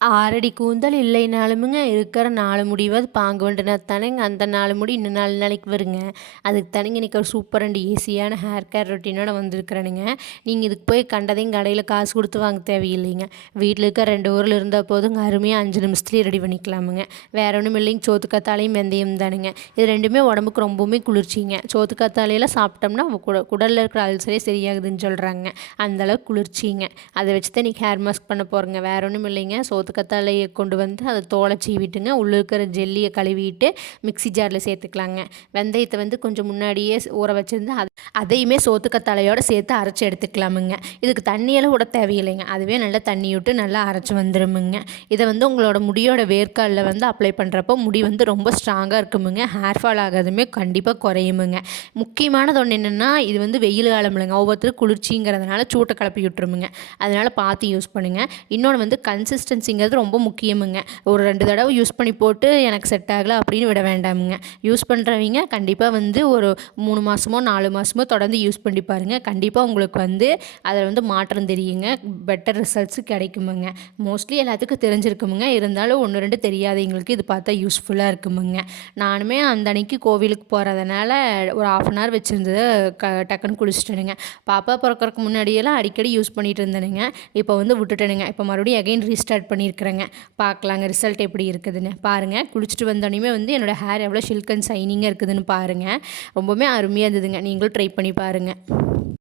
ஆறடி கூந்தல் இல்லைனாலுமுங்க இருக்கிற 4 முடிவாவது பாங்கு வண்டுனா தானேங்க அந்த 4 முடி இன்னும் 4 நாளைக்கு வருங்க. அதுக்கு தானேங்க இன்றைக்கி ஒரு சூப்பர் அண்ட் ஈஸியான ஹேர் கேர் ரொட்டீனோட வந்திருக்கிறேனுங்க. நீங்கள் இதுக்கு போய் கண்டதையும் கடையில் காசு கொடுத்து வாங்க தேவையில்லைங்க. வீட்டில் இருக்க 2 ஊரில் இருந்தால் போதுங்க, அருமையாக 5 நிமிஷத்துலேயே ரெடி பண்ணிக்கலாமுங்க. வேற ஒன்றும் இல்லைங்க, சோத்துக்கத்தாழையும் வெந்தயம் தானுங்க. இது ரெண்டுமே உடம்புக்கு ரொம்பவுமே குளிர்ச்சிங்க. சோத்துக்கத்தாழையெல்லாம் சாப்பிட்டோம்னா குடலில் இருக்கிற அல்சரே சரியாகுதுன்னு சொல்கிறாங்க. அந்தளவுக்கு குளிர்ச்சிங்க. அதை வச்சு தான் இன்றைக்கி ஹேர் மாஸ்க் பண்ண போகிறேங்க. வேற ஒன்றும் இல்லைங்க, சோத்துக்கத்தாழையை கொண்டு வந்து அதை தோலை சீவிட்டுங்க, உள்ளே இருக்கிற ஜெல்லியை கழுவிட்டு மிக்ஸி ஜாரில் சேர்த்துக்கலாங்க. வெந்தயத்தை வந்து கொஞ்சம் முன்னாடியே ஊற வச்சுருந்து அதையுமே சோத்துக்கத்தாழையோடு சேர்த்து அரைச்சி எடுத்துக்கலாமுங்க. இதுக்கு தண்ணியெல்லாம் விட தேவையில்லைங்க, அதுவே நல்லா தண்ணி விட்டு நல்லா அரைச்சி வந்துடுமுங்க. இதை வந்து உங்களோட முடியோட வேர்க்காலில் வந்து அப்ளை பண்ணுறப்போ முடி வந்து ரொம்ப ஸ்ட்ராங்காக இருக்குமுங்க. ஹேர் ஃபால் ஆகாதுமே கண்டிப்பாக குறையுமுங்க. முக்கியமானது ஒன்று என்னென்னா, இது வந்து வெயில் காலம் இல்லைங்க, ஒவ்வொருத்தரும் குளிர்ச்சிங்கிறதுனால சூட்டை கிளப்பி விட்டுருமுங்க. அதனால் பார்த்து யூஸ் பண்ணுங்கள். இன்னொன்று வந்து கன்சிஸ்டன்சிங்கிறது ரொம்ப முக்கியமுங்க. ஒரு 2 தடவை யூஸ் பண்ணி போட்டு எனக்கு செட் ஆகலை அப்படின்னு விட வேண்டாமுங்க. யூஸ் பண்ணுறவங்க கண்டிப்பாக வந்து ஒரு 3 மாதமோ 4 மாதமோ தொடர்ந்து யூஸ் பண்ணி பாருங்கள். கண்டிப்பாக உங்களுக்கு வந்து அதில் வந்து மாற்றம் தெரியுங்க, பெட்டர் ரிசல்ட்ஸு கிடைக்குமுங்க. மோஸ்ட்லி எல்லாத்துக்கும் தெரிஞ்சிருக்குமுங்க, இருந்தாலும் 1 2 தெரியாதவங்களுக்கு இது பார்த்தா யூஸ்ஃபுல்லாக இருக்குமுங்க. நானுமே அந்த அன்னைக்கு கோவிலுக்கு போகிறதுனால ஒரு 1/2 அன் ஹவர் வச்சுருந்ததை டக்குன்னு குளிச்சுட்டேனுங்க. பாப்பா பிறக்கறதுக்கு முன்னாடியெல்லாம் அடிக்கடி யூஸ் பண்ணிகிட்டு இருந்தேனுங்க. இப்போ வந்து விட்டுட்டேனுங்க. இப்போ மறுபடியும் அகைன் ரீஸ்டார்ட் பண்ணியிருக்கிறேங்க. பார்க்கலாங்க ரிசல்ட் எப்படி இருக்குதுன்னு. பாருங்கள், குளிச்சுட்டு வந்தோடனே வந்து என்னோடய ஹேர் எவ்வளோ ஷில்க் அண்ட் ஷைனிங்காக இருக்குதுன்னு பாருங்கள். ரொம்பவுமே அருமையாக இருந்ததுங்க. நீங்களும் ட்ரை பண்ணி பாருங்கள்.